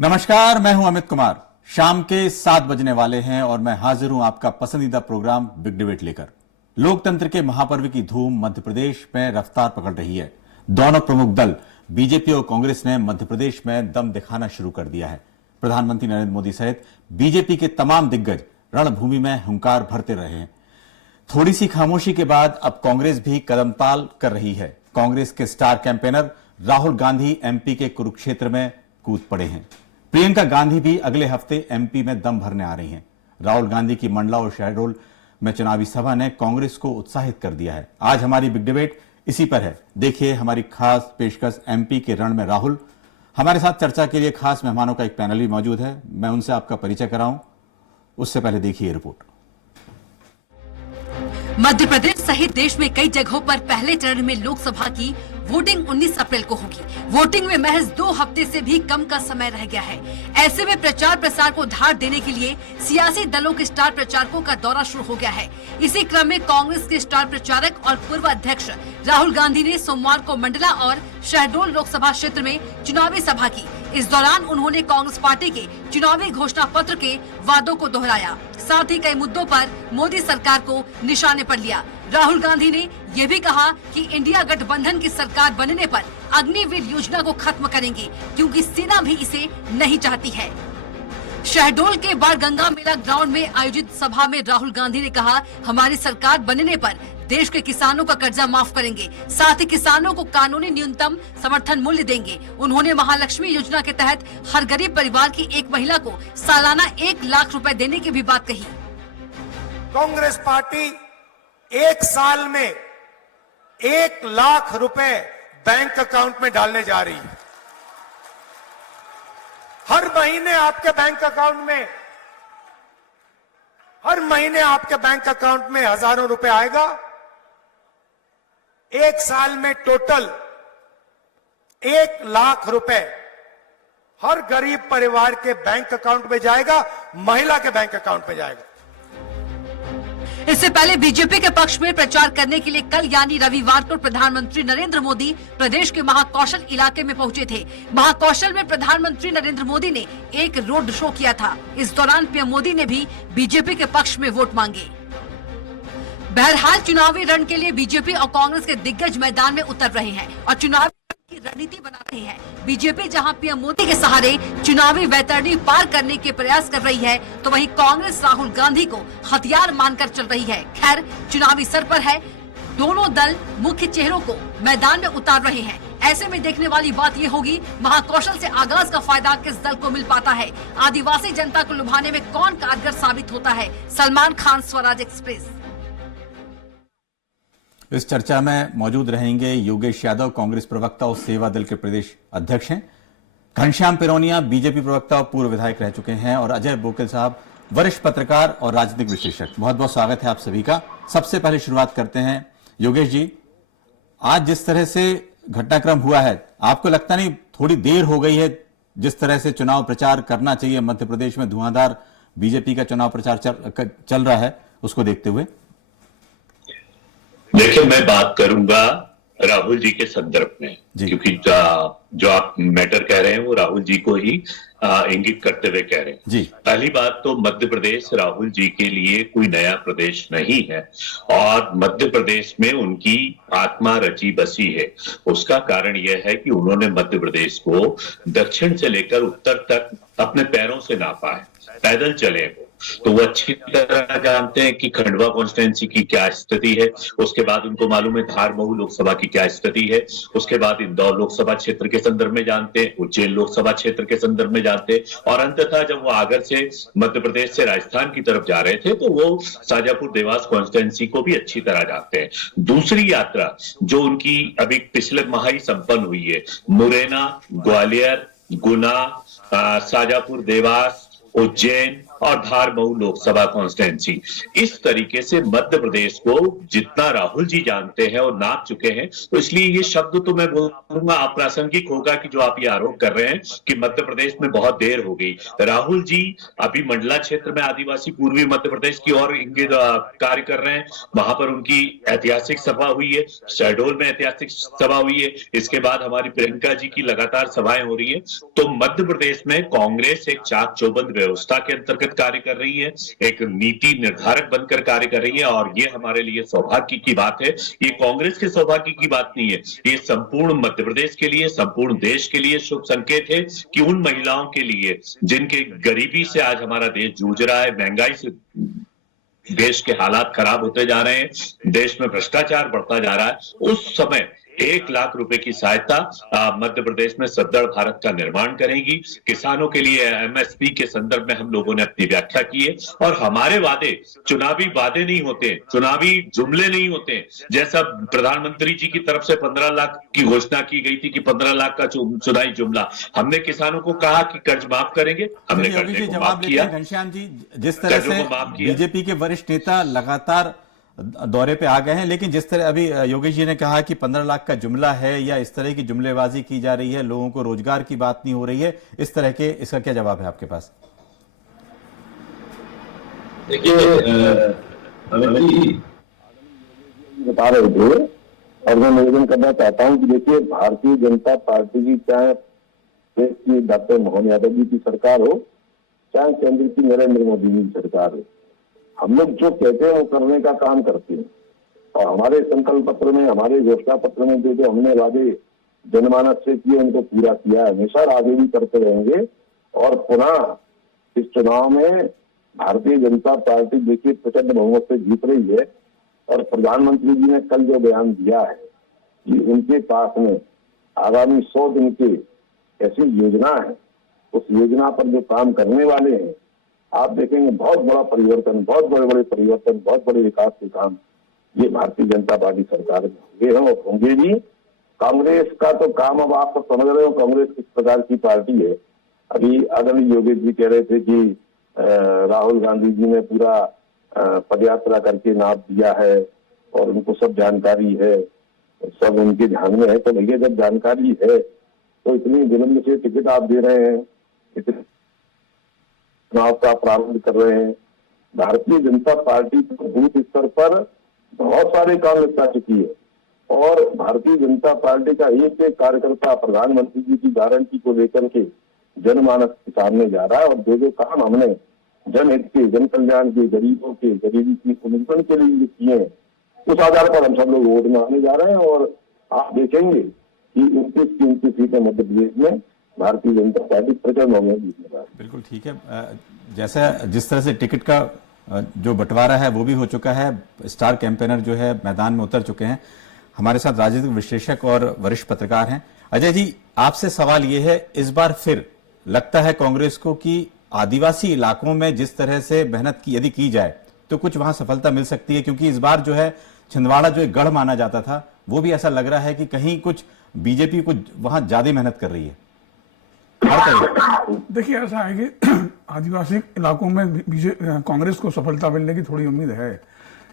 नमस्कार, मैं हूं अमित कुमार। शाम के 7 बजने वाले हैं और मैं हाजिर हूं आपका पसंदीदा प्रोग्राम बिग डिबेट लेकर। लोकतंत्र के महापर्व की धूम मध्य प्रदेश में रफ्तार पकड़ रही है। दोनों प्रमुख दल बीजेपी और कांग्रेस ने मध्य प्रदेश में दम दिखाना शुरू कर दिया है। प्रधानमंत्री नरेंद्र मोदी सहित बीजेपी के तमाम दिग्गज रणभूमि में हुंकार भरते रहे हैं। थोड़ी सी खामोशी के बाद अब कांग्रेस भी कदमताल कर रही है। कांग्रेस के star campaigner Rahul Gandhi MP के कुरुक्षेत्र में कूद पड़े हैं। प्रियंका गांधी भी अगले हफ्ते एमपी में दम भरने आ रही हैं। राहुल गांधी की मंडला और शहडोल में चुनावी सभा ने कांग्रेस को उत्साहित कर दिया है। आज हमारी बिग डिबेट इसी पर है। देखिए हमारी खास पेशकश एमपी के रण में राहुल। हमारे साथ चर्चा के लिए खास मेहमानों का एक पैनल भी मौजूद है। मैं उनसे आपका परिचय कराऊं उससे पहले देखिए रिपोर्ट। मध्य प्रदेश सहित देश में कई जगहों पर पहले चरण में लोकसभा की वोटिंग 19 अप्रैल को होगी। वोटिंग में महज 2 हफ्ते से भी कम का समय रह गया है। ऐसे में प्रचार प्रसार को धार देने के लिए सियासी दलों के स्टार प्रचारकों का दौरा शुरू हो गया है। इसी क्रम में कांग्रेस के स्टार प्रचारक और पूर्व अध्यक्ष राहुल गांधी ने सोमवार को मंडला और शहडोल लोकसभा क्षेत्र में चुनावी सभा की। इस दौरान उन्होंने कांग्रेस पार्टी के चुनावी घोषणा पत्र के वादों को दोहराया। साथ ही कई मुद्दों पर मोदी सरकार को निशाने पर लिया। राहुल गांधी ने ये भी कहा कि इंडिया गठबंधन की सरकार बनने पर अग्निवीर योजना को खत्म करेंगे, क्योंकि सेना भी इसे नहीं चाहती है। शहडोल के बाणगंगा मेला ग्राउंड में आयोजित सभा में राहुल गांधी ने कहा, हमारी सरकार बनने पर देश के किसानों का कर्जा माफ करेंगे, साथ ही किसानों को कानूनी न्यूनतम समर्थन मूल्य देंगे। उन्होंने महालक्ष्मी योजना के तहत हर गरीब परिवार की एक महिला को सालाना 1 लाख रुपए देने की भी बात कही। कांग्रेस पार्टी 1 साल में 1 लाख रुपए बैंक अकाउंट में डालने जा रही है। हर महीने आपके बैंक अकाउंट में हजारों रुपए आएगा। 1 साल में टोटल 1 लाख रुपए हर गरीब परिवार के बैंक अकाउंट में जाएगा, महिला के बैंक अकाउंट में जाएगा। इससे पहले बीजेपी के पक्ष में प्रचार करने के लिए कल यानी रविवार को प्रधानमंत्री नरेंद्र मोदी प्रदेश के महाकौशल इलाके में पहुंचे थे। महाकौशल में प्रधानमंत्री नरेंद्र मोदी ने एक रोड शो किया था। इस दौरान पीएम मोदी ने भी बीजेपी के पक्ष में वोट मांगे। बहरहाल चुनावी रण के लिए बीजेपी और कांग्रेस के दिग्गज मैदान में उतर रहे हैं और चुनावी की रणनीति बना रहे हैं। बीजेपी जहां पीएम मोदी के सहारे चुनावी वैतरणी पार करने के प्रयास कर रही है, तो वहीं कांग्रेस राहुल गांधी को हथियार मानकर चल रही है। खैर, चुनावी सर पर है। दोनों दल मुख्य चेहरों को मैदान में उतार रहे हैं। ऐसे में देखने वाली बात ये होगी, महाकौशल से आगाज का फायदा किस दल को मिल पाता है। आदिवासी जनता को लुभाने में कौन कारगर साबित होता है। सलमान खान, स्वराज एक्सप्रेस। इस चर्चा में मौजूद रहेंगे योगेश यादव, कांग्रेस प्रवक्ता और सेवा दल के प्रदेश अध्यक्ष हैं। घनश्याम पिरोनिया बीजेपी प्रवक्ता और पूर्व विधायक रह चुके हैं। और अजय बोकिल साहब, वरिष्ठ पत्रकार और राजनीतिक विश्लेषक। बहुत बहुत स्वागत है आप सभी का। सबसे पहले शुरुआत करते हैं योगेश जी। आज जिस तरह से घटनाक्रम हुआ है, आपको लगता नहीं थोड़ी देर हो गई है जिस तरह से चुनाव प्रचार करना चाहिए? मध्य प्रदेश में धुआंधार बीजेपी का चुनाव प्रचार चल रहा है, उसको देखते हुए। देखिए, मैं बात करूंगा राहुल जी के संदर्भ में, क्योंकि जो आप मैटर कह रहे हैं वो राहुल जी को ही इंगित करते हुए कह रहे हैं जी। पहली बात तो मध्य प्रदेश राहुल जी के लिए कोई नया प्रदेश नहीं है और मध्य प्रदेश में उनकी आत्मा रची बसी है। उसका कारण यह है कि उन्होंने मध्य प्रदेश को दक्षिण से लेकर उत्तर तक अपने पैरों से नापा है, पैदल चले वो। तो वो अच्छी तरह जानते हैं कि खंडवा कॉन्स्टिट्यूंसी की क्या स्थिति है। उसके बाद उनको मालूम है धार मऊ लोकसभा की क्या स्थिति है। उसके बाद इंदौर लोकसभा क्षेत्र के संदर्भ में जानते हैं, उज्जैन लोकसभा क्षेत्र के संदर्भ में जानते हैं। और अंततः जब वो आगर से मध्य प्रदेश से राजस्थान की तरफ जा रहे थे तो वो शाजापुर देवास कॉन्स्टिट्यूंसी को भी अच्छी तरह जानते हैं। दूसरी यात्रा जो उनकी अभी पिछले माह ही संपन्न हुई है, मुरैना, ग्वालियर, गुना, शाजापुर देवास, उज्जैन और धार मऊ लोकसभा कॉन्स्टिट्यूंसी। इस तरीके से मध्य प्रदेश को जितना राहुल जी जानते हैं और नाप चुके हैं, तो इसलिए ये शब्द तो मैं बोलूंगा अप्रासंगिक होगा कि जो आप ये आरोप कर रहे हैं कि मध्य प्रदेश में बहुत देर हो गई। राहुल जी अभी मंडला क्षेत्र में आदिवासी पूर्वी मध्य प्रदेश की ओर इंगित कार्य कर रहे हैं। वहां पर उनकी ऐतिहासिक सभा हुई है, शहडोल में ऐतिहासिक सभा हुई है, इसके बाद हमारी प्रियंका जी की लगातार सभाएं हो रही है। तो मध्य प्रदेश में कांग्रेस एक चाक चौबंद व्यवस्था के अंतर्गत कार्य कर रही है, एक नीति निर्धारक बनकर कार्य कर रही है, और ये हमारे लिए सौभाग्य की बात है। ये कांग्रेस के सौभाग्य की बात नहीं है, ये संपूर्ण मध्य प्रदेश के लिए, संपूर्ण देश के लिए शुभ संकेत है कि उन महिलाओं के लिए जिनके गरीबी से आज हमारा देश जूझ रहा है, महंगाई से देश के हालात खराब होते जा रहे हैं, देश में भ्रष्टाचार बढ़ता जा रहा है, उस समय 1 लाख रुपए की सहायता मध्य प्रदेश में सदृढ़ भारत का निर्माण करेगी। किसानों के लिए एमएसपी के संदर्भ में हम लोगों ने अपनी व्याख्या की है, और हमारे वादे चुनावी वादे नहीं होते, चुनावी जुमले नहीं होते। जैसा प्रधानमंत्री जी की तरफ से 15 लाख की घोषणा की गई थी कि 15 लाख का चुनावी जुमला, हमने किसानों को कहा कि कर्ज माफ करेंगे, हमने कर्ज को माफ किया। घनश्याम जी, जिस तरह से बीजेपी के वरिष्ठ नेता लगातार दौरे पे आ गए हैं, लेकिन जिस तरह अभी योगेश जी ने कहा कि 15 लाख का जुमला है या इस तरह की जुमलेबाजी की जा रही है, लोगों को रोजगार की बात नहीं हो रही है, इस तरह के, इसका क्या जवाब है आपके पास? देखिए, बता रहे थे और मैं निवेदन करना चाहता हूं कि देखिए, भारतीय जनता पार्टी की चाहे देश की डॉक्टर मोहन यादव जी की सरकार हो, चाहे केंद्र की नरेंद्र मोदी जी की सरकार हो, हम लोग जो कहते हैं वो करने का काम करते हैं। और हमारे संकल्प पत्र में, हमारे घोषणा पत्र में जो हमने वादे जनमानस से किए उनको पूरा किया है, हमेशा आगे भी करते रहेंगे। और पुनः इस चुनाव में भारतीय जनता पार्टी देखिए प्रचंड बहुमत से जीत रही है, और प्रधानमंत्री जी ने कल जो बयान दिया है कि उनके पास में आगामी 100 दिन की ऐसी योजना है, उस योजना पर जो काम करने वाले हैं, आप देखेंगे बहुत बड़ा परिवर्तन, बहुत बड़े बड़े परिवर्तन, बहुत बड़े विकास के काम ये भारतीय जनता पार्टी सरकार में हुए हैं और होंगे भी। कांग्रेस का तो काम अब आप सब समझ रहे हो कांग्रेस किस प्रकार की पार्टी है। अभी आदरणीय योगेश जी कह रहे थे कि राहुल गांधी जी ने पूरा पदयात्रा करके नाप दिया है और उनको सब जानकारी है, सब उनके ध्यान में है। तो भैया जब जानकारी है तो इतनी विलंब से टिकट आप दे रहे हैं, इतने चुनाव का प्रारंभ कर रहे हैं। भारतीय जनता पार्टी बूथ स्तर पर बहुत सारे काम निपटा चुकी है, और भारतीय जनता पार्टी का एक एक कार्यकर्ता प्रधानमंत्री जी की गारंटी को लेकर के जनमानस के सामने जा रहा है। और जो जो काम हमने जनहित के, जन कल्याण के, गरीबों के, गरीबी की उन्मूलन के लिए किए हैं, उस आधार पर हम सब लोग वोट मांगने जा रहे हैं। और आप देखेंगे कि 29 सीटें मध्य प्रदेश में भारतीय जनता पार्टी प्रचंड होंगे जीतने का। बिल्कुल ठीक है। जैसा जिस तरह से टिकट का जो बंटवारा है वो भी हो चुका है, स्टार कैंपेनर जो है मैदान में उतर चुके हैं। हमारे साथ राजनीतिक विश्लेषक और वरिष्ठ पत्रकार हैं। अजय जी, आपसे सवाल ये है, इस बार फिर लगता है कांग्रेस को कि आदिवासी इलाकों में जिस तरह से मेहनत की यदि की जाए तो कुछ वहां सफलता मिल सकती है? क्योंकि इस बार जो है छिंदवाड़ा जो एक गढ़ माना जाता था, वो भी ऐसा लग रहा है कि कहीं कुछ बीजेपी को वहां ज्यादा मेहनत कर रही है। देखिए, ऐसा है कि आदिवासी इलाकों में कांग्रेस को सफलता मिलने की थोड़ी उम्मीद है,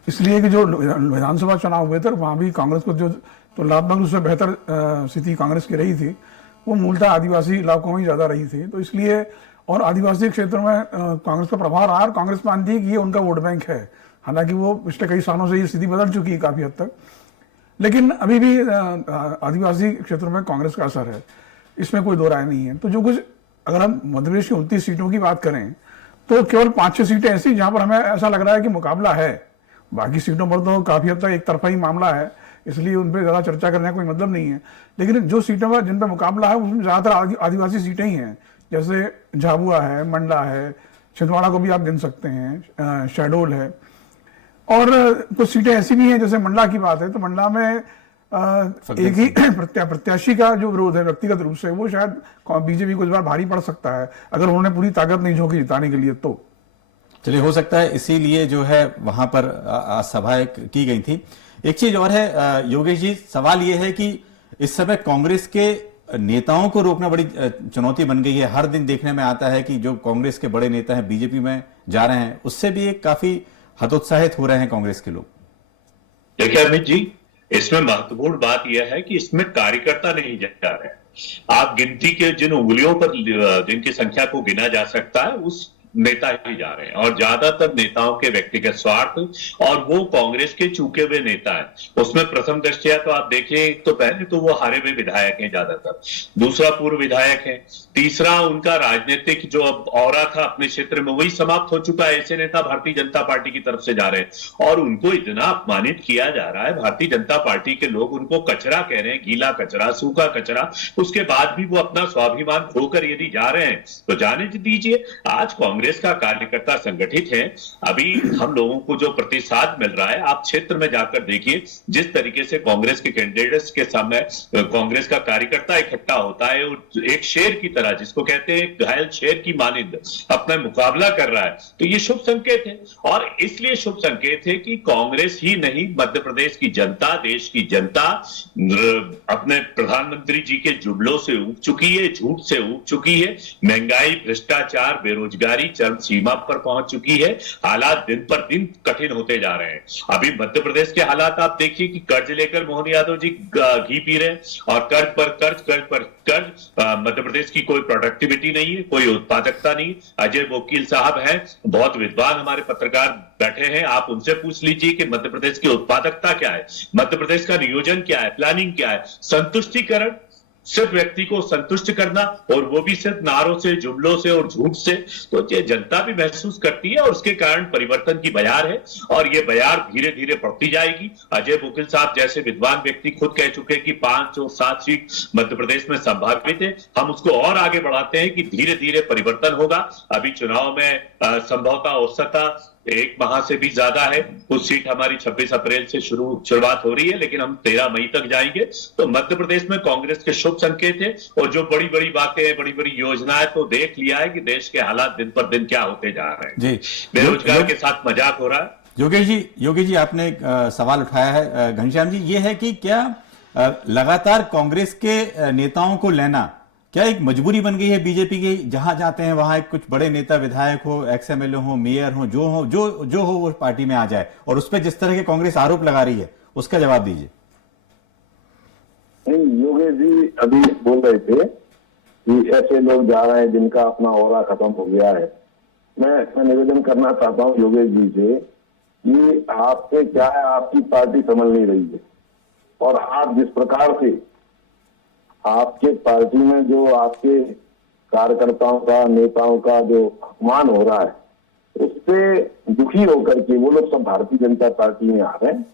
इसलिए कि जो विधानसभा चुनाव हुए थे वहां भी कांग्रेस को जो तुलनात्मक रूप से बेहतर स्थिति कांग्रेस की रही थी, वो मूलतः आदिवासी इलाकों में ज्यादा रही थी। तो इसलिए, और आदिवासी क्षेत्र में कांग्रेस का प्रभाव रहा, और कांग्रेस मानती है कि ये उनका वोट बैंक है। हालांकि वो पिछले कई सालों से ये स्थिति बदल चुकी है काफी हद तक, लेकिन अभी भी आदिवासी क्षेत्रों में कांग्रेस का असर है, इसमें कोई दो राय नहीं है। तो जो कुछ, अगर हम मध्य प्रदेश की 29 सीटों की बात करें तो केवल 5-6 सीटें ऐसी जहां पर हमें ऐसा लग रहा है कि मुकाबला है, बाकी सीटों पर तो काफी हद तक एक तरफा ही मामला है, इसलिए उन पर ज्यादा चर्चा करने का कोई मतलब नहीं है। लेकिन जो सीटों पर जिन पर मुकाबला है उसमें ज्यादातर आदिवासी सीटें ही हैं, जैसे झाबुआ है, मंडला है, छिंदवाड़ा को भी आप गिन सकते हैं, शहडोल है, और कुछ सीटें ऐसी भी हैं जैसे मंडला की बात है तो मंडला में एक ही प्रत्याशी का जो विरोध है व्यक्तिगत रूप से, वो शायद बीजेपी को इस बार भारी पड़ सकता है अगर उन्होंने पूरी ताकत नहीं झोंकी जिताने के लिए। तो चलिए, हो सकता है इसीलिए जो है वहां पर सभाएं की गई थी। एक चीज और है योगेश जी, सवाल ये है कि इस समय कांग्रेस के नेताओं को रोकना बड़ी चुनौती बन गई है। हर दिन देखने में आता है कि जो कांग्रेस के बड़े नेता हैं बीजेपी में जा रहे हैं, उससे भी एक काफी हतोत्साहित हो रहे हैं कांग्रेस के लोग। देखिए अमित जी, इसमें महत्वपूर्ण बात यह है कि इसमें कार्यकर्ता नहीं जा रहे हैं। आप गिनती के जिन उंगलियों पर जिनकी संख्या को गिना जा सकता है उस नेता ही जा रहे हैं, और ज्यादातर नेताओं के व्यक्तिगत स्वार्थ, और वो कांग्रेस के चूके हुए नेता हैं। उसमें प्रथम दृष्टया तो आप देखिए, तो पहले तो वो हारे हुए विधायक हैं ज्यादातर, दूसरा पूर्व विधायक है, तीसरा उनका राजनीतिक जो अब ऑरा था अपने क्षेत्र में वही समाप्त हो चुका है। ऐसे नेता भारतीय जनता पार्टी की तरफ से जा रहे हैं और उनको इतना अपमानित किया जा रहा है। भारतीय जनता पार्टी के लोग उनको कचरा कह रहे हैं, गीला कचरा, सूखा कचरा। उसके बाद भी वो अपना स्वाभिमान खोकर यदि जा रहे हैं तो जाने दीजिए। आज कांग्रेस का कार्यकर्ता संगठित है। अभी हम लोगों को जो प्रतिसाद मिल रहा है, आप क्षेत्र में जाकर देखिए, जिस तरीके से कांग्रेस के कैंडिडेट्स के सामने कांग्रेस का कार्यकर्ता इकट्ठा होता है और एक शेर की तरह, जिसको कहते हैं घायल शेर की मानिंद अपना मुकाबला कर रहा है, तो ये शुभ संकेत है। और इसलिए शुभ संकेत है कि कांग्रेस ही नहीं, मध्य प्रदेश की जनता, देश की जनता अपने प्रधानमंत्री जी के जुमलों से ऊब चुकी है, झूठ से ऊब चुकी है। महंगाई, भ्रष्टाचार, बेरोजगारी चरम सीमा पर पहुंच चुकी है। हालात दिन पर दिन कठिन होते जा रहे हैं। अभी मध्य प्रदेश के हालात आप देखिए कि कर्ज लेकर मोहन यादव जी घी पी रहे हैं, और कर्ज पर कर्ज, कर्ज पर कर्ज। मध्य प्रदेश की कोई प्रोडक्टिविटी नहीं है, कोई उत्पादकता नहीं। अजय वकील साहब हैं, बहुत विद्वान हमारे पत्रकार बैठे हैं, आप उनसे पूछ लीजिए कि मध्य प्रदेश की उत्पादकता क्या है, मध्य प्रदेश का नियोजन क्या है, प्लानिंग क्या है। संतुष्टिकरण, सिर्फ व्यक्ति को संतुष्ट करना, और वो भी सिर्फ नारों से, जुमलों से और झूठ से, तो ये जनता भी महसूस करती है और उसके कारण परिवर्तन की बयार है, और ये बयार धीरे धीरे बढ़ती जाएगी। अजय वकील साहब जैसे विद्वान व्यक्ति खुद कह चुके हैं कि 5 और 7 सीट मध्य प्रदेश में संभावित है। हम उसको और आगे बढ़ाते हैं कि धीरे धीरे परिवर्तन होगा। अभी चुनाव में संभवतः औसतः 1 माह से भी ज्यादा है। कुछ सीट हमारी 26 अप्रैल से शुरुआत हो रही है, लेकिन हम 13 मई तक जाएंगे। तो मध्य प्रदेश में कांग्रेस के शुभ संकेत है, और जो बड़ी बड़ी बातें हैं, बड़ी बड़ी योजनाएं, तो देख लिया है कि देश के हालात दिन पर दिन क्या होते जा रहे हैं। जी, बेरोजगार के साथ मजाक हो रहा है। योगेश जी आपने एक सवाल उठाया है घनश्याम जी, ये है कि क्या लगातार कांग्रेस के नेताओं को लेना क्या एक मजबूरी बन गई है बीजेपी की? जहां जाते हैं वहां कुछ बड़े नेता, विधायक हो, एक्स-एमएलए हो, मेयर हो, जो हो वो पार्टी में आ जाए, और उस पर जिस तरह के कांग्रेस आरोप लगा रही है उसका जवाब दीजिए। योगेश जी अभी बोल रहे थे कि ऐसे लोग जा रहे हैं जिनका अपना ऑरा खत्म हो गया है। मैं निवेदन करना चाहता हूं योगेश जी से कि आपसे क्या है, आपकी पार्टी संभल नहीं रही है, और आप जिस प्रकार से आपके पार्टी में जो आपके कार्यकर्ताओं का, नेताओं का जो अपमान हो रहा है, उससे दुखी होकर के वो लोग सब भारतीय जनता पार्टी में आ रहे हैं।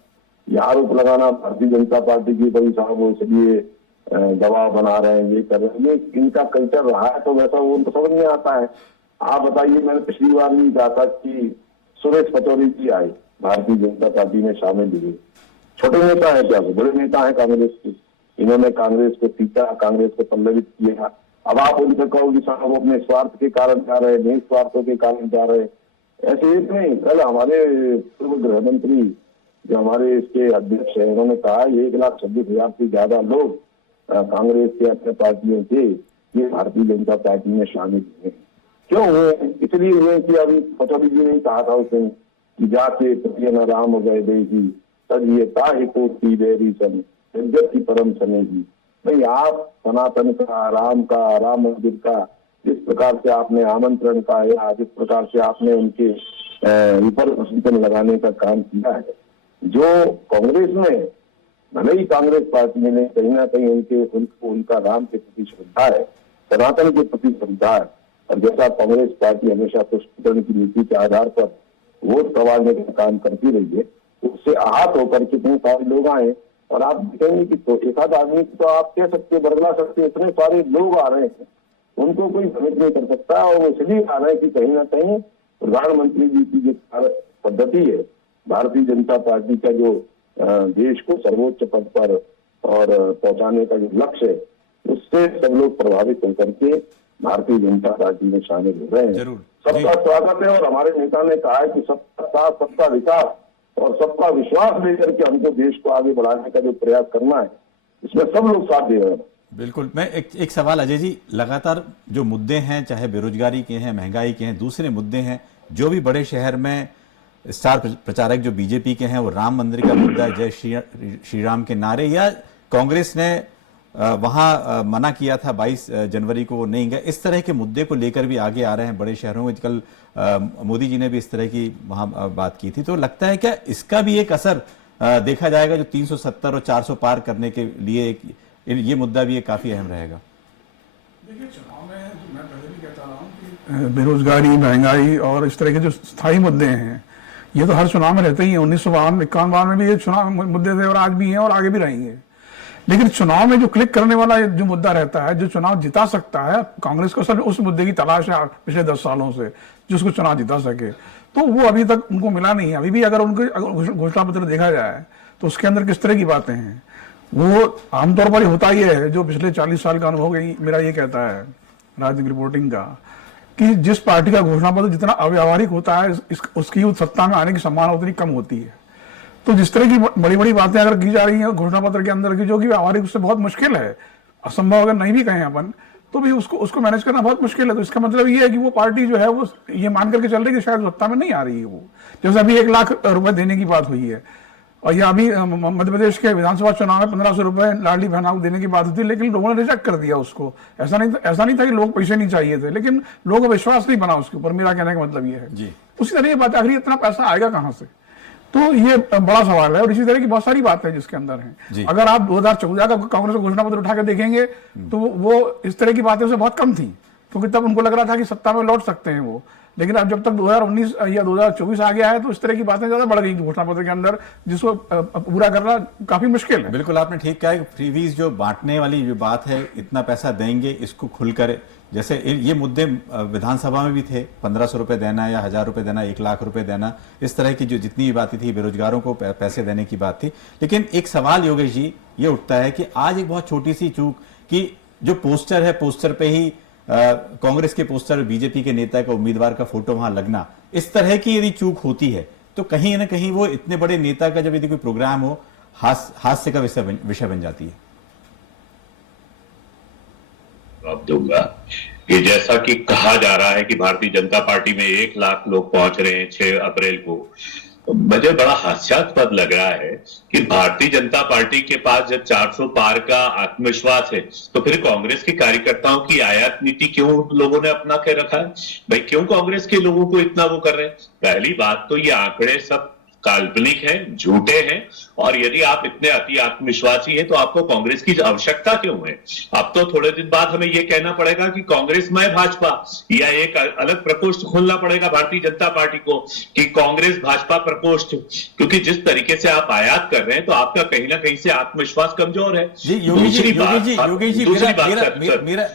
ये आरोप लगाना भारतीय जनता पार्टी की बड़ी साहब वो इसलिए दबाव बना रहे हैं, ये कर रहे हैं, ये इनका कल्चर रहा है, तो वैसा वो उनको समझ नहीं आता है। आप बताइए, मैंने पिछली बार भी कहा था कि सुरेश पचौरी जी आए, भारतीय जनता पार्टी में शामिल हुए। छोटे नेता है क्या, बड़े नेता है कांग्रेस के। इन्होंने कांग्रेस को पीटा, कांग्रेस को पल्लवित किया। अब आप उनसे कहो कि साहब वो अपने स्वार्थ के कारण जा रहे हैं, स्वार्थों के कारण जा रहे हैं, ऐसे एक नहीं। कल हमारे पूर्व गृह मंत्री जो हमारे इसके अध्यक्ष है, उन्होंने कहा 1,26,000 से ज्यादा लोग कांग्रेस के अपने पार्टियों के ये भारतीय जनता पार्टी में शामिल हुए। क्यों हुए? इसलिए हुए कि अभी पचौरी जी ने कहा था उसने कि जाके प्रिय न राम गए देगी सजिए ताहि को की देरी सन जगत की परम सनेगी। भाई आप सनातन का, राम मंदिर का जिस प्रकार से आपने आमंत्रण का या जिस प्रकार से आपने उनके ऊपर प्रश्न लगाने का काम किया है, जो कांग्रेस में भले ही कांग्रेस पार्टी में कहीं ना कहीं उनका राम के प्रति श्रद्धा है, सनातन के प्रति श्रद्धा है, और जैसा कांग्रेस पार्टी हमेशा तुष्टीकरण की नीति के आधार पर वोट संवारने का काम करती रही है, उससे आहत होकर कितने सारे लोग आए। और आप देखेंगे कि तो एक आध आदमी तो आप कह सकते, बदला सकते, इतने सारे लोग आ रहे हैं, उनको कोई भ्रमित नहीं कर सकता। और वो इसलिए आ रहे हैं कि कहीं ना कहीं प्रधानमंत्री जी की जो पद्धति है, भारतीय जनता पार्टी का जो देश को सर्वोच्च पद पर और पहुंचाने का जो लक्ष्य है, उससे सब लोग प्रभावित होकर के भारतीय जनता पार्टी में शामिल हो रहे हैं। सबका स्वागत है, और हमारे नेता ने कहा है कि सबका साथ, सबका विकास और सबका विश्वास लेकर के हमको देश को आगे बढ़ाने का जो प्रयास करना है, इसमें सब लोग साथ दे रहे हैं। बिल्कुल। मैं एक सवाल अजय जी, लगातार जो मुद्दे हैं, चाहे बेरोजगारी के हैं, महंगाई के हैं, दूसरे मुद्दे हैं, जो भी बड़े शहर में स्टार प्रचारक जो बीजेपी के हैं, वो राम मंदिर का मुद्दा, जय श्री राम के नारे, या कांग्रेस ने वहां मना किया था 22 जनवरी को वो नहीं गए, इस तरह के मुद्दे को लेकर भी आगे आ रहे हैं बड़े शहरों में। कल मोदी जी ने भी इस तरह की वहां बात की थी। तो लगता है क्या इसका भी एक असर देखा जाएगा, जो 370 और 400 पार करने के लिए ये मुद्दा भी एक काफी अहम रहेगा? देखिए, चुनाव में जो मैं पहले भी कहता रहा हूँ कि बेरोजगारी, महंगाई और इस तरह के जो स्थायी मुद्दे हैं, ये तो हर चुनाव में रहते ही हैं। 1952-51 में भी ये चुनाव मुद्दे थे और आज भी हैं और आगे भी रहेंगे। लेकिन चुनाव में जो क्लिक करने वाला जो मुद्दा रहता है, जो चुनाव जिता सकता है, कांग्रेस को सब उस मुद्दे की तलाश है पिछले 10 सालों से, जिसको चुनाव जिता सके। तो वो अभी तक उनको मिला नहीं है। अभी भी अगर उनको घोषणा पत्र देखा जाए तो उसके अंदर किस तरह की बातें हैं, वो आमतौर पर होता ही है, जो पिछले 40 साल का अनुभव मेरा ये कहता है राजनीतिक रिपोर्टिंग का, कि जिस पार्टी का घोषणा पत्र जितना अव्यावहारिक होता है, उसकी सत्ता में आने की संभावना उतनी कम होती है। तो जिस तरह की बड़ी बड़ी बातें अगर की जा रही हैं घोषणा पत्र के अंदर की, जो कि व्यावहारिक उससे बहुत मुश्किल है, असंभव अगर नहीं भी कहें अपन, तो भी उसको मैनेज करना बहुत मुश्किल है। तो इसका मतलब ये है कि वो पार्टी जो है वो ये मान करके चल रही है कि शायद सत्ता में नहीं आ रही है वो। जैसे अभी 1 लाख रुपए देने की बात हुई है, और ये अभी मध्य प्रदेश के विधानसभा चुनाव में 1500 रुपए लाडली बहना देने की बात थी, लेकिन लोगों ने रिजेक्ट कर दिया उसको। ऐसा नहीं था कि लोग पैसे नहीं चाहिए थे, लेकिन लोगों का विश्वास नहीं बना उसके ऊपर। मेरा कहने का मतलब ये है जी। उसी तरह ये बात, आखिर इतना पैसा आएगा कहां से, तो ये बड़ा सवाल है। और इसी तरह की बहुत सारी बातें हैं जिसके अंदर हैं। अगर आप 2014 का कांग्रेस का घोषणा पत्र उठा के देखेंगे तो वो इस तरह की बातें से बहुत कम थी, क्योंकि तब उनको लग रहा था कि सत्ता में लौट सकते हैं वो। लेकिन अब जब तक 2019 या 2024 आ गया है, तो इस तरह की बातें ज्यादा बढ़ गई घोषणा पत्र के अंदर, जिसको पूरा करना काफी मुश्किल है। बिल्कुल, आपने ठीक कहा है। फ्रीवीज जो बांटने वाली जो बात है, इतना पैसा देंगे, इसको खुलकर, जैसे ये मुद्दे विधानसभा में भी थे, 1500 रुपए देना या 1000 रुपए देना, 1 लाख रुपए देना, इस तरह की जो जितनी बातें थी, बेरोजगारों को पैसे देने की बात थी। लेकिन एक सवाल योगेश जी ये उठता है कि आज एक बहुत छोटी सी चूक, कि जो पोस्टर है, पोस्टर पे ही कांग्रेस के पोस्टर, बीजेपी के नेता का, उम्मीदवार का फोटो वहां लगना, इस तरह की यदि चूक होती है तो कहीं ना कहीं वो इतने बड़े नेता का जब यदि कोई प्रोग्राम हो, हास्य का विषय बन जाती है। जवाब दूंगा कि जैसा कि कहा जा रहा है कि भारतीय जनता पार्टी में 1 लाख लोग पहुंच रहे हैं 6 अप्रैल को, तो मुझे बड़ा हास्यास्पद लग रहा है कि भारतीय जनता पार्टी के पास जब 400 पार का आत्मविश्वास है, तो फिर कांग्रेस के कार्यकर्ताओं की आयात नीति क्यों लोगों ने अपना के रखा है? भाई क्यों कांग्रेस के लोगों को इतना वो कर रहे हैं? पहली बात तो ये आंकड़े सब काल्पनिक हैं, झूठे हैं, और यदि आप इतने अति आत्मविश्वासी हैं तो आपको कांग्रेस की आवश्यकता क्यों है? अब तो थोड़े दिन बाद हमें यह कहना पड़ेगा कि कांग्रेस में भाजपा, या एक अलग प्रकोष्ठ खोलना पड़ेगा भारतीय जनता पार्टी को कि कांग्रेस भाजपा प्रकोष्ठ, क्योंकि जिस तरीके से आप आयात कर रहे हैं तो आपका कहीं ना कहीं से आत्मविश्वास कमजोर है। योगेश जी,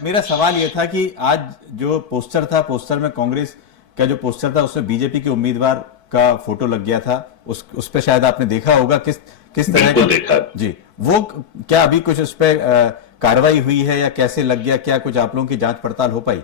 मेरा सवाल यह था कि आज जो पोस्टर था, पोस्टर में कांग्रेस का जो पोस्टर था, उसमें बीजेपी के उम्मीदवार का फोटो लग गया था, उस पे शायद आपने देखा होगा किस तरह का देखा जी। वो क्या अभी कुछ उस पे कार्रवाई हुई है या कैसे लग गया, क्या कुछ आप लोगों की जांच पड़ताल हो पाई?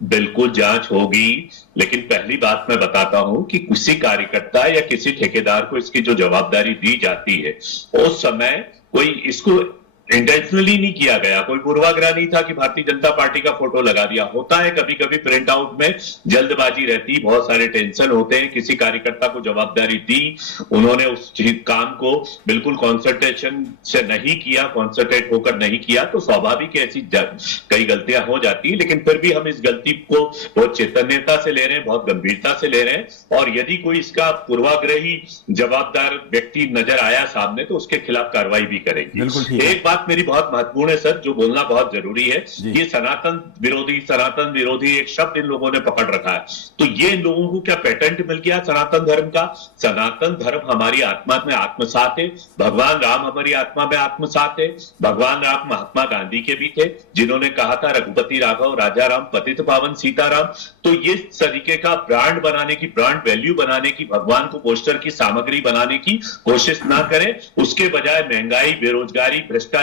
बिल्कुल जांच होगी, लेकिन पहली बात मैं बताता हूं कि किसी कार्यकर्ता या किसी ठेकेदार को इसकी जो जवाबदारी दी जाती है, उस समय कोई इसको इंटेंशनली नहीं किया गया, कोई पूर्वाग्रह नहीं था कि भारतीय जनता पार्टी का फोटो लगा दिया। होता है कभी कभी प्रिंट आउट में जल्दबाजी रहती, बहुत सारे टेंशन होते हैं, किसी कार्यकर्ता को जवाबदारी दी, उन्होंने उस काम को बिल्कुल कॉन्सेंट्रेशन से नहीं किया, कॉन्सेंट्रेट होकर नहीं किया, तो स्वाभाविक ऐसी कई गलतियां हो जाती है। लेकिन फिर भी हम इस गलती को बहुत चेतन्यता से ले रहे हैं, बहुत गंभीरता से ले रहे हैं, और यदि कोई इसका पूर्वाग्रही जवाबदार व्यक्ति नजर आया सामने तो उसके खिलाफ कार्रवाई भी करेंगे। एक बात मेरी बहुत महत्वपूर्ण है सर, जो बोलना बहुत जरूरी है, ये सनातन विरोधी एक शब्द इन लोगों ने पकड़ रखा है। तो ये इन लोगों को क्या पेटेंट मिल गया सनातन धर्म का? सनातन धर्म हमारी आत्मा में आत्मसात है, भगवान राम हमारी आत्मा में आत्मसात है। भगवान राम महात्मा गांधी के भी थे, जिन्होंने कहा था रघुपति राघव राजा राम पतित पावन सीताराम। तो ये तरीके का ब्रांड बनाने की, ब्रांड वैल्यू बनाने की, भगवान को पोस्टर की सामग्री बनाने की कोशिश ना करें, उसके बजाय महंगाई, बेरोजगारी, भ्रष्टाचार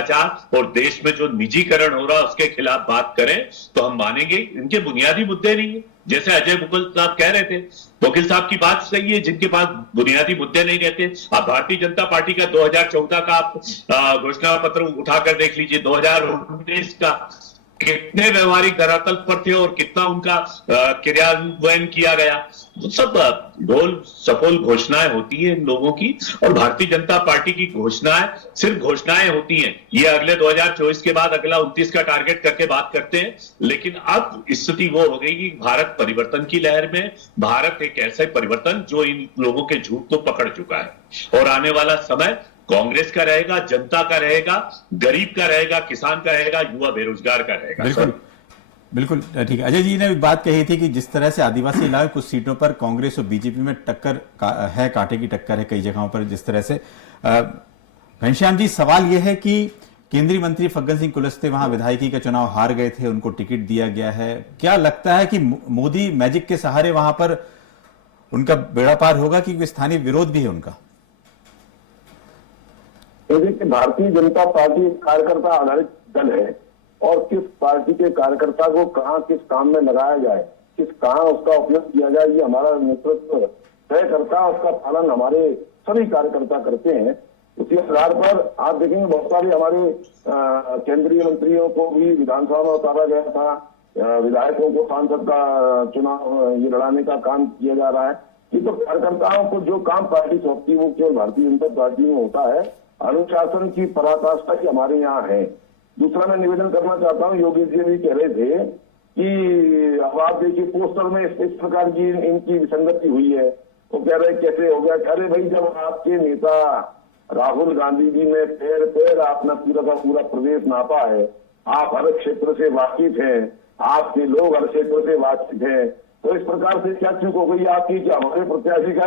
और देश में जो निजीकरण हो रहा है उसके खिलाफ बात करें तो हम मानेंगे। इनके बुनियादी मुद्दे नहीं है, जैसे अजय मुकुल साहब कह रहे थे, वकील साहब की बात सही है, जिनके पास बुनियादी मुद्दे नहीं रहते। आप भारतीय जनता पार्टी का 2014 का आप घोषणा पत्र उठाकर देख लीजिए, 2019 का कितने व्यवहारिक धरातल पर थे और कितना उनका क्रियान्वयन किया गया। वो सब ढोल सफोल घोषणाएं होती है इन लोगों की, और भारतीय जनता पार्टी की घोषणाएं सिर्फ घोषणाएं होती हैं। ये अगले 2024 के बाद अगला 29 का टारगेट करके बात करते हैं, लेकिन अब स्थिति वो हो गई कि भारत परिवर्तन की लहर में, भारत एक ऐसा परिवर्तन जो इन लोगों के झूठ को पकड़ चुका है। और आने वाला समय कांग्रेस का रहेगा, जनता का रहेगा, गरीब का रहेगा, किसान का रहेगा, युवा बेरोजगार का रहेगा। बिल्कुल बिल्कुल ठीक है। अजय जी ने एक बात कही थी कि जिस तरह से आदिवासी इलाके कुछ सीटों पर कांग्रेस और बीजेपी में टक्कर है, कांटे की टक्कर है कई जगहों पर, जिस तरह से घनश्याम जी, सवाल यह है कि केंद्रीय मंत्री फग्गन सिंह कुलस्ते वहां विधायकी का चुनाव हार गए थे, उनको टिकट दिया गया है। क्या लगता है कि मोदी मैजिक के सहारे वहां पर उनका बेड़ा पार होगा, कि स्थानीय विरोध भी है उनका? देखिए, भारतीय जनता पार्टी कार्यकर्ता आधारित दल है, और किस पार्टी के कार्यकर्ता को कहां किस काम में लगाया जाए, कहां उसका उपयोग किया जाए, ये हमारा नेतृत्व तय करता है। उसका पालन हमारे सभी कार्यकर्ता करते हैं। उसी आधार पर आप देखेंगे बहुत सारे हमारे केंद्रीय मंत्रियों को भी विधानसभा में उतारा गया था, विधायकों को सांसद का चुनाव ये लड़ाने का काम किया जा रहा है। ये तो कार्यकर्ताओं को जो काम पार्टी सौंपती है वो केवल भारतीय जनता पार्टी में होता है। अनुशासन की पराकाष्ठा की हमारे यहाँ है। दूसरा मैं निवेदन करना चाहता हूँ, योगेश जी भी कह रहे थे कि अब आप देखिए पोस्टर में इस प्रकार की इनकी विसंगति हुई है। वो कह रहे कैसे हो गया? अरे भाई, जब आपके नेता राहुल गांधी जी ने पैर पैर अपना पूरा का पूरा प्रदेश नापा है, आप हर क्षेत्र से वाकिफ हैं, आपके लोग हर क्षेत्र से वाकिफ हैं, तो इस प्रकार से क्या चूक हो गई आपकी कि हमारे प्रत्याशी का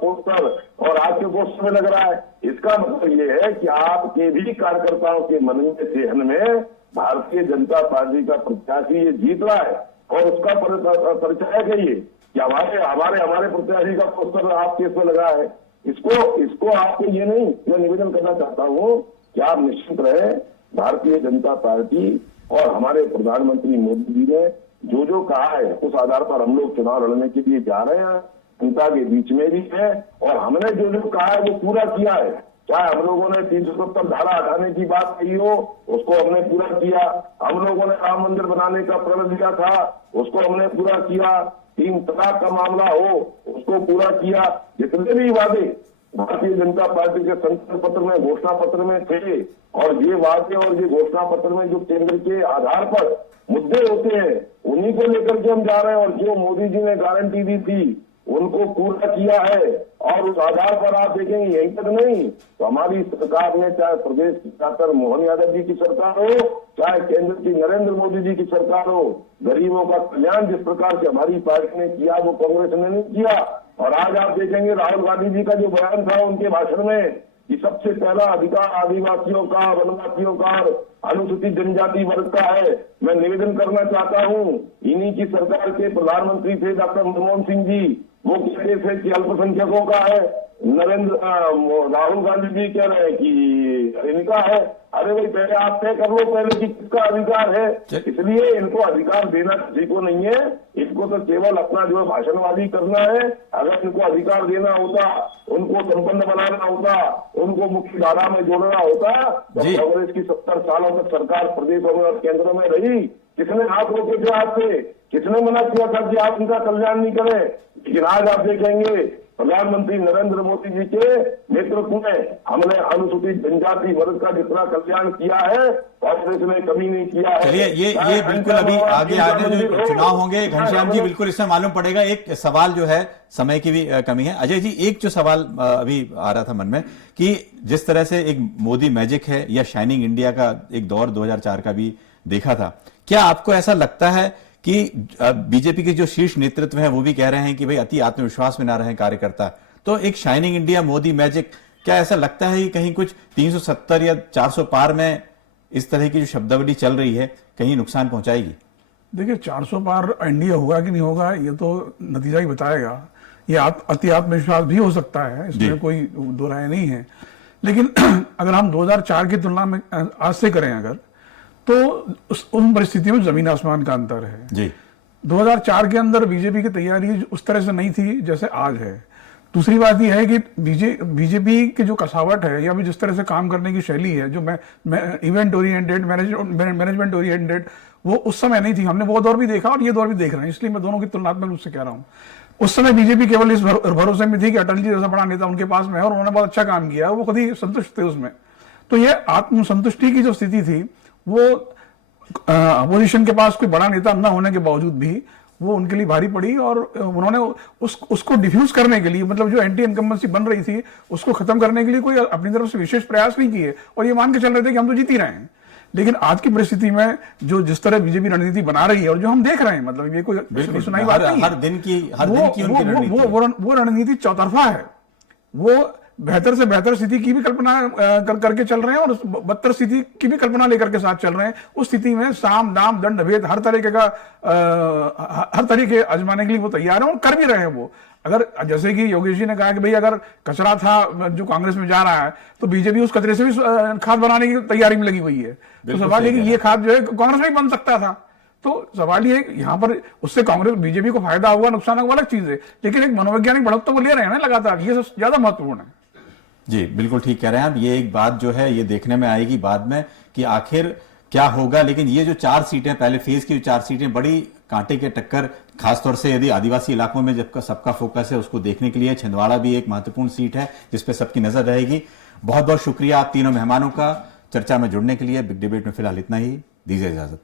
पोस्टर और आपके पोस्टर में लग रहा है? इसका मतलब ये है कि आपके भी कार्यकर्ताओं के मन में, सेहन में भारतीय जनता पार्टी का प्रत्याशी ये जीत रहा है, और उसका परिचय कहिए कि हमारे प्रत्याशी का पोस्टर आपके इसमें लगा है। इसको आपको ये नहीं, मैं निवेदन करना चाहता हूँ कि आप निश्चित रहे, भारतीय जनता पार्टी और हमारे प्रधानमंत्री मोदी जी ने जो जो कहा है उस आधार पर हम लोग चुनाव लड़ने के लिए जा रहे हैं, जनता के बीच में भी है, और हमने जो जो कहा है वो पूरा किया है। चाहे हम लोगों ने 370 धारा हटाने की बात कही हो, उसको हमने पूरा किया। हम लोगों ने राम मंदिर बनाने का प्रण लिया था, उसको हमने पूरा किया। 3 तलाक का मामला हो, उसको पूरा किया। जितने भी वादे भारतीय जनता पार्टी के संकल्प पत्र में, घोषणा पत्र में थे, और ये वादे और ये घोषणा पत्र में जो केंद्र के आधार पर मुद्दे होते हैं, उन्हीं को लेकर के हम जा रहे हैं। और जो मोदी जी ने गारंटी दी थी उनको पूरा किया है, और उस आधार पर आप देखेंगे यहीं तक नहीं तो हमारी सरकार ने, चाहे प्रदेश की डॉक्टर मोहन यादव जी की सरकार हो, चाहे केंद्र की नरेंद्र मोदी जी की सरकार हो, गरीबों का कल्याण जिस प्रकार से हमारी पार्टी ने किया वो कांग्रेस ने नहीं किया। और आज आप देखेंगे राहुल गांधी जी का जो बयान था उनके भाषण में कि सबसे पहला अधिकार आदिवासियों का, वनवासियों का, अनुसूचित जनजाति वर्ग का है। मैं निवेदन करना चाहता हूं, इन्हीं की सरकार के प्रधानमंत्री थे डॉक्टर मनमोहन सिंह जी, वो कहते थे कि अल्पसंख्यकों का है। राहुल गांधी जी कह रहे हैं कि इनका है। अरे भाई, पहले आप तय कर लो पहले कि किसका अधिकार है। इसलिए इनको अधिकार देना किसी को नहीं है, इनको तो केवल अपना जो है भाषणबाजी करना है। अगर इनको अधिकार देना होता, उनको संपन्न बनाना होता, उनको मुख्य धारा में जोड़ना होता, तो कांग्रेस की 70 सालों तक सरकार प्रदेशों में और केंद्र में रही। किसने हाथ रोके थे आपसे? किसने मना किया था कि आप इनका कल्याण नहीं करें? लेकिन आज आप देखेंगे प्रधानमंत्री नरेंद्र मोदी जी के नेतृत्व में हमने अनुसूचित जनजाति वर्ग का जितना कल्याण किया है कांग्रेस ने कभी नहीं किया है। चलिए, ये बिल्कुल अभी आगे जो चुनाव होंगे घनश्याम जी, बिल्कुल इसमें मालूम पड़ेगा। एक सवाल जो है, समय की भी कमी है, अजय जी, एक जो सवाल अभी आ रहा था मन में कि जिस तरह से एक मोदी मैजिक है या शाइनिंग इंडिया का एक दौर 2004 का भी देखा था, क्या आपको ऐसा लगता है कि बीजेपी के जो शीर्ष नेतृत्व है वो भी कह रहे हैं कि भाई अति आत्मविश्वास में ना रहें कार्यकर्ता, तो एक शाइनिंग इंडिया मोदी मैजिक, क्या ऐसा लगता है कि कहीं कुछ 370 या 400 पार में इस तरह की जो शब्दावली चल रही है कहीं नुकसान पहुंचाएगी? देखिए, 400 पार इंडिया होगा कि नहीं होगा ये तो नतीजा ही बताएगा। ये अति आत्मविश्वास भी हो सकता है, इसमें कोई दो राय नहीं है। लेकिन अगर हम 2004 की तुलना में आज से करें अगर, तो उन परिस्थितियों में जमीन आसमान का अंतर है। जी। 2004 के अंदर बीजेपी की तैयारी उस तरह से नहीं थी जैसे आज है। दूसरी बात यह है कि बीजेपी की जो कसावट है या भी जिस तरह से काम करने की शैली है, जो इवेंट ओरिएंटेड, मैनेजमेंट ओरिएंटेड, वो उस समय नहीं थी। हमने वो दौर भी देखा और ये दौर भी देख रहे हैं, इसलिए मैं दोनों की तुलनात्मक रूप से कह रहा हूँ। उस समय बीजेपी केवल इस भरोसे में थी कि अटल जी जैसा बड़ा नेता उनके पास में है और उन्होंने बहुत अच्छा काम किया, वो खुद ही संतुष्ट थे उसमें। तो ये आत्मसंतुष्टि की जो स्थिति थी, वो अपोजिशन के पास कोई बड़ा नेता न होने के बावजूद भी वो उनके लिए भारी पड़ी और उन्होंने उसको डिफ्यूज करने के लिए, मतलब जो एंटी इनकम्बेंसी बन रही थी उसको खत्म करने के लिए कोई अपनी तरफ से विशेष प्रयास नहीं किए और ये मान के चल रहे थे कि हम तो जीत ही रहे हैं। लेकिन आज की परिस्थिति में जो जिस तरह बीजेपी रणनीति बना रही है और जो हम देख रहे हैं, मतलब ये कोई सुनाई बात नहीं है, हर दिन की उनकी रणनीति, वो रणनीति चौतरफा है। वो बेहतर से बेहतर स्थिति की भी कल्पना करके चल रहे हैं और बदतर स्थिति की भी कल्पना लेकर के साथ चल रहे हैं। उस स्थिति में साम दाम दंड भेद हर तरीके आजमाने के लिए वो तैयार है और कर भी रहे हैं। वो अगर जैसे कि योगेश जी ने कहा कि भाई अगर कचरा था जो कांग्रेस में जा रहा है तो बीजेपी उस कचरे से भी खाद बनाने की तैयारी में लगी हुई है। तो सवाल है कि ये खाद जो है कांग्रेस में ही बन सकता था। तो सवाल ये यहाँ पर उससे कांग्रेस बीजेपी को फायदा हुआ नुकसान हुआ अलग चीज है, लेकिन एक मनोवैज्ञानिक बढ़त तो वो ले रहे हैं ना लगातार, ये सब ज्यादा महत्वपूर्ण है। जी बिल्कुल ठीक कह रहे हैं आप। ये एक बात जो है ये देखने में आएगी बाद में कि आखिर क्या होगा। लेकिन ये जो 4 सीटें, पहले फेज की जो 4 सीटें, बड़ी कांटे के टक्कर, खासतौर से यदि आदिवासी इलाकों में जब सबका फोकस है उसको देखने के लिए छिंदवाड़ा भी एक महत्वपूर्ण सीट है जिसपे सबकी नजर रहेगी। बहुत बहुत शुक्रिया आप तीनों मेहमानों का चर्चा में जुड़ने के लिए। बिग डिबेट में फिलहाल इतना ही, दीजिए इजाजत।